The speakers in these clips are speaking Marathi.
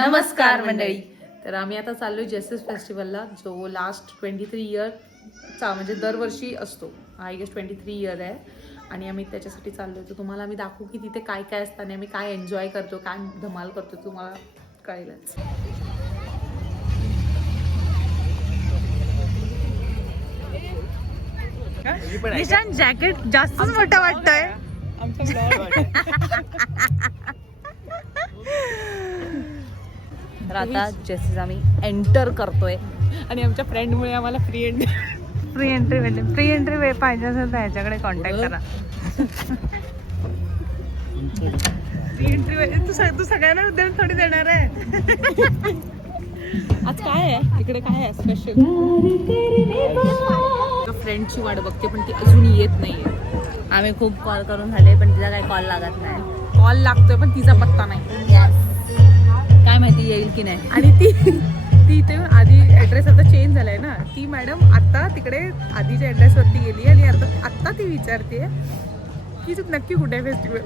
नमस्कार मंडळी. तर आम्ही आता चाललोय जेसेस फेस्टिवलला, जो लास्ट 23 इयरचा म्हणजे दरवर्षी असतो. आय गेस 23 इयर आहे आणि आम्ही त्याच्यासाठी चाललोय. तर तुम्हाला आम्ही दाखवू की तिथे काय काय असतं आणि आम्ही काय एन्जॉय करतो, काय धमाल करतो, तुम्हाला कळेलच. निशान जॅकेट जास्तच मोठं वाटतंय. तर आता जेसेस आम्ही एंटर करतोय आणि आमच्या फ्रेंडमुळे आम्हाला फ्री एंट्री भेटली. फ्री एंट्री पाहिजे असेल तर ह्याच्याकडे कॉन्टॅक्ट करा. फ्री एंट्री तू सगळ्यांना उद्या थोडी देणार आहे. आज काय आहे इकडे, काय आहे स्पेशल? फ्रेंडची वाट बघते पण ती अजून येत नाहीये. आम्ही खूप कॉल करून झाले पण तिचा काही कॉल लागत नाही. कॉल लागतोय पण तिचा पत्ता नाही. काय माहिती येईल की नाही. आणि ती इथे आधी ऍड्रेस आता चेंज झालाय ना. ती मॅडम आता तिकडे आधीच्या ऍड्रेस वरती गेली आणि आता ती विचारते की तू नक्की कुठे आहे फेस्टिवल.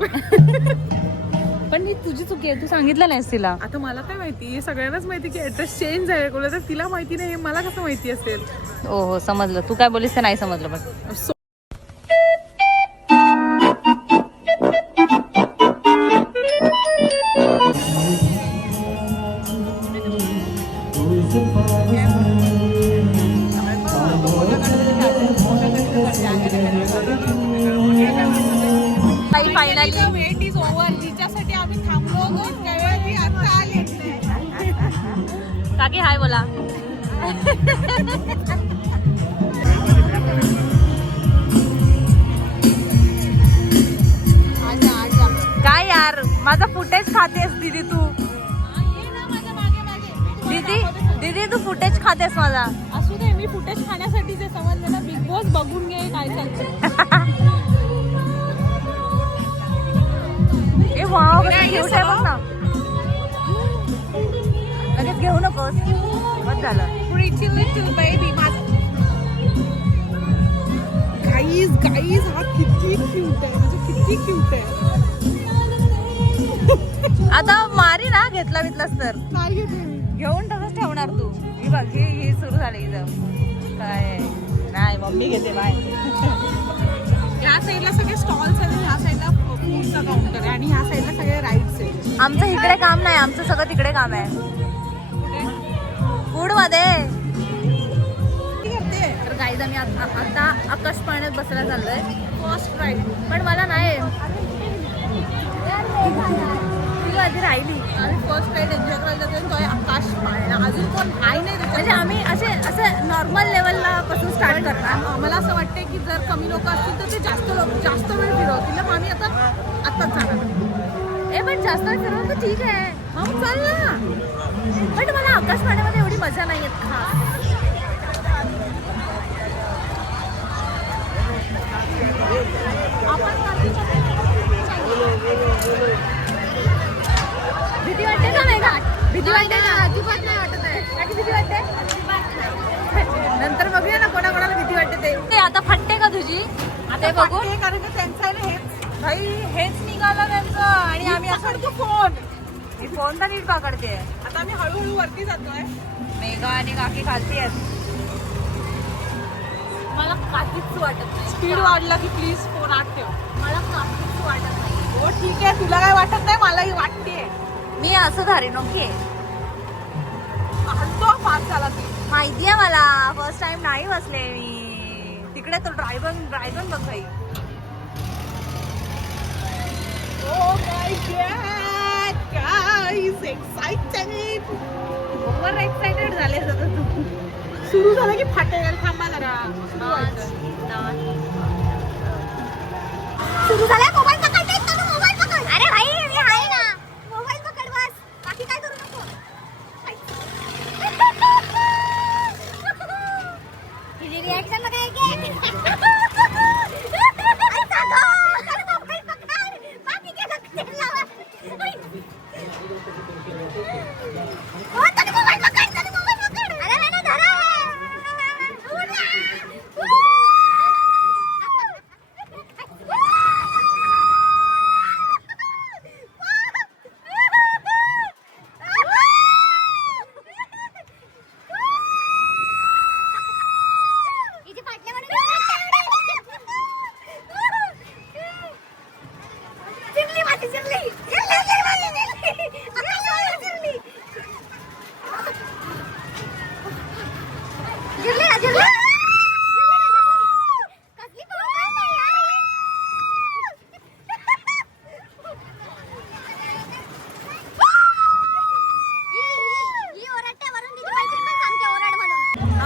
पण मी तुझी चुकी आहे, तू सांगितलं नाहीस तिला. आता मला काय माहिती, हे सगळ्यांनाच माहिती की ऍड्रेस चेंज आहे कोणाला, तर तिला माहिती नाही, हे मला कसं माहिती असेल. हो समजलं. तू काय बोलीस ते नाही समजलं. पण फायनली वेट इज ओव्हर. तिच्यासाठी आम्ही थांबलो ती आता आली. काकी हाय बोला. काय यार, माझा फुटेज खातेस दीदी तू. दीदी तू फुटेज खातेस माझा. असू दे, मी फुटेज खाण्यासाठी जे समजलं ना, बिग बॉस बघून घे काय चालतं. ए वाव, लगेच घेऊ नकोस. बस झालं. Pretty little baby. गाईज हा किती क्यूट आहे, म्हणजे किती क्यूट आहे. आता मारी ना घेतला बितलास तर. नाही घेतली मी. घेऊन तसंच ठेवणार तू. ही बघ, ही सुरू झाली इथं. काय नाही, मम्मी घेते बाय. या साईडला सगळे स्टॉल्स आहेत, ह्या साईडला फूडचा काउंटर आहे आणि ह्या साईडला सगळे राईड्स आहेत. आमचं इकडे काम नाही, आमचं सगळं तिकडे काम आहे. फूड मध्ये. तर गाईज आम्ही आता आकाश पाण्यात बसायला चाललोय. First ride. पण मला नाही, ती आधी राहिली. आम्ही फर्स्ट राईड एन्जॉय करायला जातो, तो आहे आकाश पाळणा. अजून पण आहे नाही म्हणजे आम्ही असं नॉर्मल लेवलला पासून स्टार्ट करणार. आम्हाला असं वाटतंय की जर कमी लोक असतील तर ते जास्त वेळ फिरवतील. मग आम्ही आत्ताच जाणार. ए पण जास्त फिरवलं तर ठीक आहे. मग चाल ना. पण मला आकाश पाण्यामध्ये एवढी मजा नाही येत. भीती वाटते का नाही का? भीती वाटते का? अजिबात नाही वाटत आहे. काकी भीती वाटते? नंतर बघूया ना कोणाकोणाला भीती वाटते ते आता फटते का तुझी? ते बघून. कारण की त्यांचं आहे ना हेच. भाई हेच निघालं त्यांचं आणि आम्ही असं तो फोन. मी फोन तर नीट पकडते. आता आम्ही हळूहळू वरती जातोय. मेघा आणि काकी खालती आहेत. मला काहीच वाटत नाही. स्पीड वाढला की प्लीज फोन आत ठेव. मला काकीच वाटत नाही. हो ठीक आहे, तुला काय वाटत नाही, मलाही वाटतेय. मी असं धारीन. ओके, हलतो फास्ट झाला ती. माहितीये मला. फर्स्ट टाइम नाही बसले मी तिकडे. तो ड्रायव्हर बघ भाई. Oh my God, guys, excited. Over excited झाले तू. सुरू झालं की फाटेल. थांबा जरा. सुरू झालाय. मोबाईल पकड. मोबाईल पकड. अरे भाई मी आहे ना. मोबाईल पकड बस. बाकी काय करू नको. तुझी रिॲक्शन बघा की.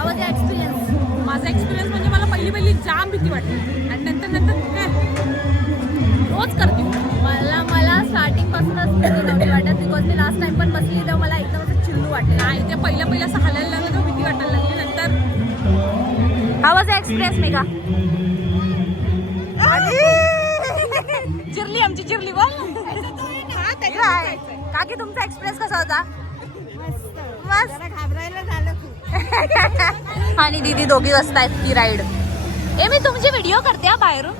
Was experience? माझा एक्सपिरियन्स म्हणजे मला पहिली जाम भीती वाटली आणि नंतर रोज करते. मला स्टार्टिंग पासूनच भीती नव्हती वाटत, बिकॉज मी लास्ट टाइम पण बसली तेव्हा मला एकदम असं चिल्लू वाटलं. नाही, ते पहिलं असं हलायला लागलं तेव्हा भीती वाटायला लागली. नंतर हा वॉज एक्सपिरियन्स मेगा. चिरली आमची चिरली बोल. काकी तुमचा एक्सपिरियन्स कसा होता? जरा घाबरायला झालं खूप. आणि दीदी दोघी बसतायत की राईड. ए मी तुमची व्हिडिओ करते हा बाहेरून.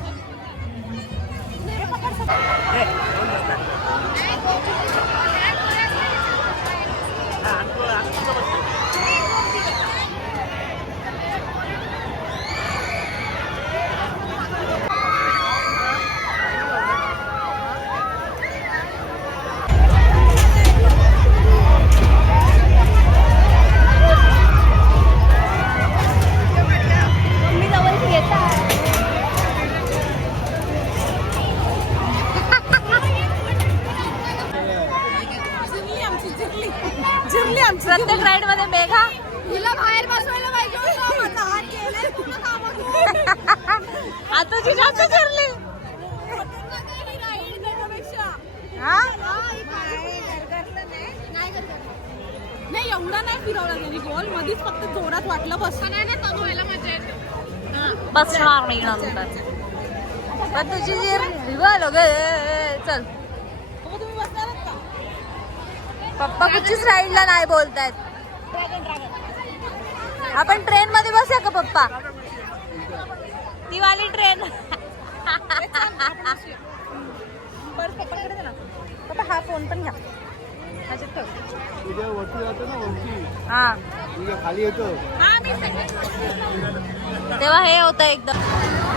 चिरली आमची. प्रत्येक राईड मध्ये मेघा हिला बाहेर बसवायला पाहिजे होतं. माझा हात गेलाय पूर्ण कामातून. आता जी जास्त फिरली. ही राईड त्याच्यापेक्षा. हा नाही गरगरलं नाही गरगरलं. नाही एवढा नाही फिरवला त्यांनी गोल, मध्येच फक्त जोरात वाटलं बस. व्हायला मजा येते. बसणार नाही नंतर. पण तुझी जी बोल गे चल. हो, तुम्ही बसणारच का? पप्पा कुठचीच राईडला नाही बोलतायत. आपण ट्रेन मध्ये बसूया का पप्पा? ती वाली ट्रेन. बरं पप्पाकडे दे ना. पप्पा हा फोन पण घ्या. ह्याच्यात ठेव. तुझ्या वरती जातो ना वरती हा तुझ्या खाली येतो. तेव्हा हे होतं एकदम.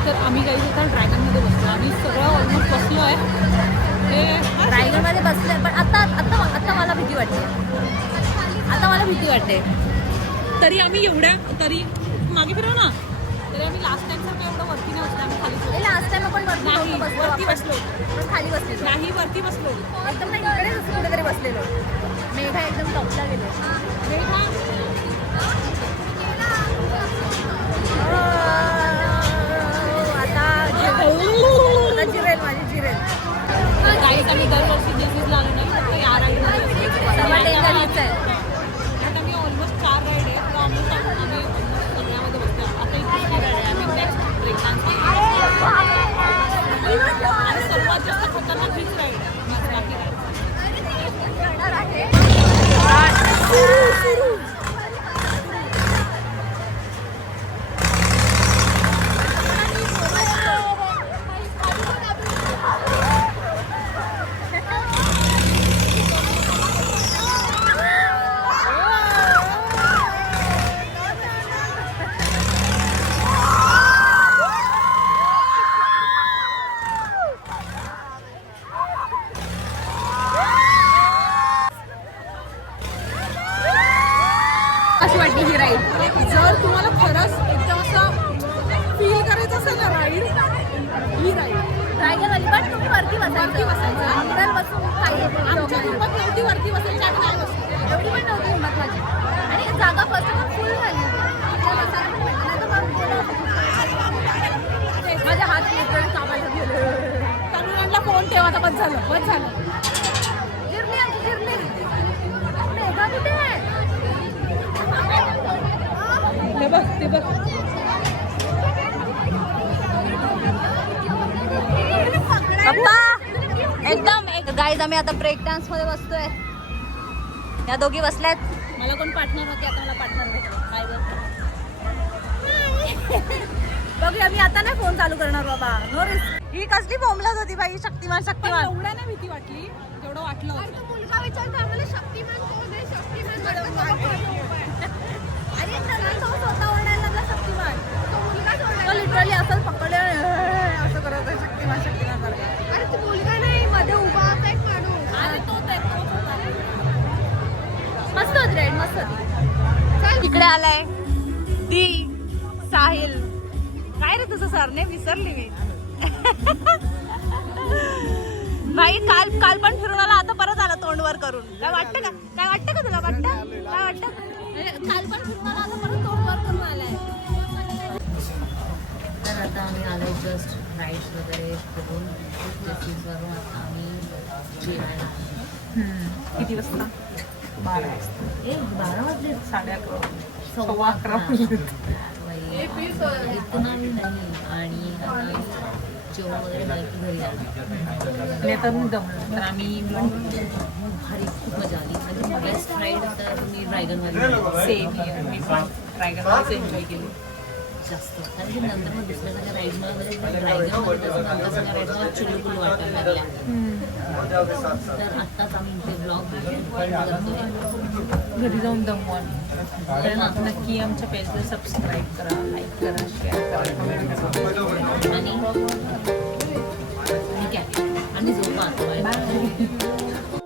तर आम्ही काही आता ड्रॅगनमध्ये बसलो. आम्ही सगळं ऑलमोस्ट बसलो आहे. ते रायगड मध्ये बसले पण आता मला भीती वाटते. आता मला भीती वाटते. तरी आम्ही तरी मागे फिरव ना. तरी आम्ही लास्ट टाइम सारखं एवढं वरती नाही बसलो. आम्ही खाली बसलो. लास्ट टाइम आपण नाही, वरती बसलो. पण खाली बसलेलो. नाही वरती बसलो. एकदम नाही इकडेच कुठेतरी बसलेलो. मेघा एकदम टॉपला गेलो. आता जिरेल माझी जिरेल. गाईज आम्ही दरवर्षी जेसीसला आलो नाही, फक्त या राईडमध्ये सर्वात डेंजर हीच आहे. आता मी ऑलमोस्ट 4 राईड आहे. तर आम्ही सगळ्यामध्ये बसतो. आता ही तिसरी राईड आहे. आम्ही नेक्स्ट ब्रेक डान्स आणि सर्वात जास्त खतरनाक हीच राईड आहे. माझी बाकी राईड कशी वाटली ही राईड? जर तुम्हाला खरंच एकदम असं फील करायचं असेल ना राईड, ही राईड. रायगडवाली पण तुम्ही वरती वरती बसायचं. अंदर बसून काही आमच्या हिंमत नव्हती वरती बसायची. आम्ही नाही बसलो. एवढी पण नव्हती हिंमत माझी. आणि जागा फर्स्ट ऑफ फुल झाली. आपल्याला बसायला पण भेटलं नाही तर मग गेलं. माझ्या हात लिटरली कामाला गेले. तरुणांना फोन ठेवा. आता बस झालं. जिरली आमची जिरली. मेघा कुठे आहे? ते बघ. पप्पा एकदम गाईज आम्ही आता ब्रेक डान्स मध्ये बसतोय. या दोघी बसल्यात. मला कोण पार्टनर होते, आता मला पार्टनर भेटलं. काय बघूया मी आता नाही फोन चालू करणार बाबा. No risk. ही कसली बोंबलत होती बाई. शक्तिमान एवढ्या नाही भीती वाटली जेवढं वाटलं होतं. मुलगा विचारतो आम्हाला शक्तिमान कोण आहे? शक्तिमान अरे त्याला तो स्वतः ओरडायला लागला शक्तिमान. तो लिटरली असं पकडले असं करत आहे शक्तिमान करत. अरे तू मुलगा नाही, मध्ये उभा होता एक माणूस. अरे तोच होता. मस्त होती राईड मस्त होती. इकडे आलाय दी साहिल. काय रे तुझं सरने विसरली मी. भाई काल पण फिरून आला, आता परत आला तोंडवर करून. काय वाटतं का तुला? वाटतं काय वाटतं? काल पण फिरून आला, आता परत तोंड वर करून जस्ट राईड्स वगैरे करून जस्टिसवरून आता आम्ही जेवायला किती वाजता 12 वाजता 12 वाजले 11:30 सव्वा 11 इथं नाही आणि आता जेवण वगैरे झालं की घरी आलो आणि आता मी दमलो तर आम्ही भारी खूप मजा आली आणि बेस्ट राईड तर मी ड्रॅगनवाली सेम मी पण ड्रॅगनवालीच एन्जॉय केली जास्त कारण की नंतर मग दुसऱ्या सगळ्या राईडमध्ये ड्रॅगनमध्ये तसं नंतर सगळ्या राईडमध्ये चुलबुल वाटायला लागल्या तर आत्ताच आम्ही इथे ब्लॉग घरी जाऊन दमू आम्ही तर नक्की आमच्या पेजला सबस्क्राईब करा लाईक करा शेअर करा कमेंट करा आणि ठीक आहे आणि झोपा बाय